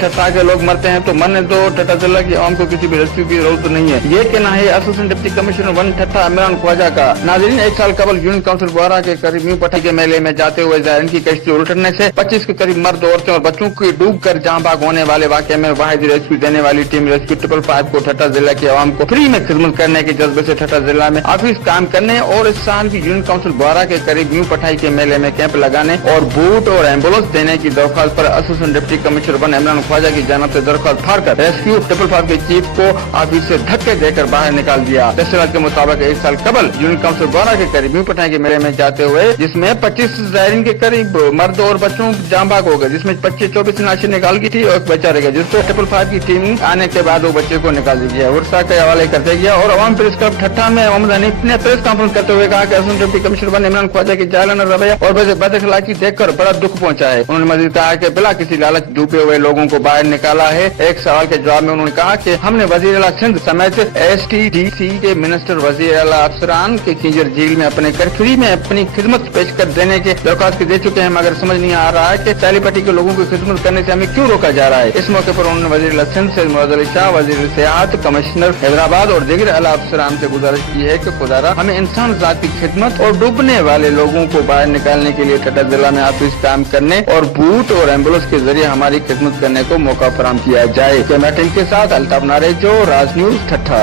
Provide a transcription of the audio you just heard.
ठट्ठा के लोग मरते हैं तो मरने दो। ठट्ठा जिला की आवाम को किसी भी रेस्क्यू की जरूरत नहीं है, ये कहना है असिस्टेंट डिप्टी कमिश्नर वन ठट्ठा इमरान ख्वाजा का। नाज़रीन, एक साल कबल यूनियन काउंसिल बुआरा के करीब न्यू पट्टी के मेले में जाते हुए ज़ायरीन की कश्ती उलटने से 25 के करीब मर्द, औरतें और बच्चों की डूब कर जहाँ भाग होने वाले वाक़े में वाहिद रेस्क्यू देने वाली टीम रेस्क्यू 555 को ठट्ठा जिला की आवाम को फ्री में खिदमत करने के जज्बे से ठट्ठा जिला में ऑफिस काम करने और इस साल भी यूनियन काउंसिल बुआरा के करीब न्यू पठाई के मेले में कैंप लगाने और बूट और एम्बुलेंस देने की दरख्वास्त पर assistant deputy commissioner one Imran Khawaja की जानिब से दरख्वास्त फाड़कर रेस्क्यू 555 के चीफ को ऑफिस से धक्के देकर बाहर निकाल दिया। दस्तावेज के मुताबिक एक साल कबल यूनियन काउंसिल बुआरा के करीब न्यू पठाई के मेले में जाते हुए जिसमें 25 ज़ायरीन के करीब मर्द और बच्चों जाम भाग हो गए, जिसमें 25-24 लाशें निकाल की थी और एक बच्चा रह गया, जिसको 555 की टीम आने के बाद वो बच्चे को निकाल दिया। वर्षा के हवाले करते गया और अवाम प्रेस क्लब ठट्ठा में मोहम्मद हनीफ ने प्रेस कॉन्फ्रेंस करते हुए कहा कि assistant deputy commissioner one Imran Khawaja की जायलाना रवैया और बदअखलाकी देखकर बड़ा दुख पहुंचा है। उन्होंने मजीद कहा कि बिला किसी लालच डूबे हुए लोगों को बाहर निकाला है। एक सवाल के जवाब में उन्होंने कहा कि हमने वजीर आला सिंध समेत STDC के मिनिस्टर वजीर आला अफसरान के खिंजर झील में अपने फ्री में अपनी खिदमत पेश कर देने के दरख्वास्त दे चुके हैं, मगर समझ नहीं आ रहा है कि सैली पट्टी के लोगों की खिदमत करने से हमें क्यों रोका जा रहा है। इस मौके पर उन्होंने वजीर आला सिंध से मुअज़्ज़ज़ अली शाह, वजीर सियाहत, कमिश्नर हैदराबाद और दीगर आला अफसरान से गुजारिश की है कि खुदारा हमें इंसान जात की खिदमत और डूबने वाले लोगों को बाहर निकालने के लिए ठट्ठा जिला में ऑफिस काम करने और बूट और एम्बुलेंस के जरिए हमारी खिदमत करने को मौका फराहम किया जाए। कैमरा टीम के साथ अल्ताफ नारेजो, राज न्यूज ठट्ठा।